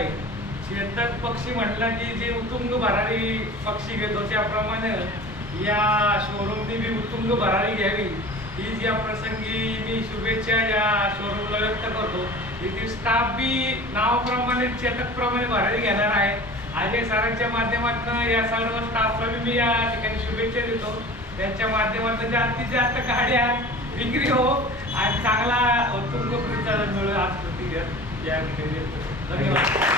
आहे. चेतक पक्षी म्हटलं की जे उत्तुंग भरारी पक्षी घेतो त्याप्रमाणे या शोरूमने बी उत्तुंग भरारी घ्यावी ही या प्रसंगी मी शुभेच्छा या शोरूमला व्यक्त करतो. येथील स्टाफ बी नावाप्रमाणे चेतकप्रमाणे भरारी घेणार आहे. अजय सरांच्या माध्यमातून या सर्व स्टाफला मी या ठिकाणी शुभेच्छा देतो. त्यांच्या माध्यमातून जास्तीत जास्त गाड्या विक्री हो आणि चांगला उत्तुंग प्रतिसाद मिळेल आज प्रतिक्रिया या ठिकाणी. धन्यवाद.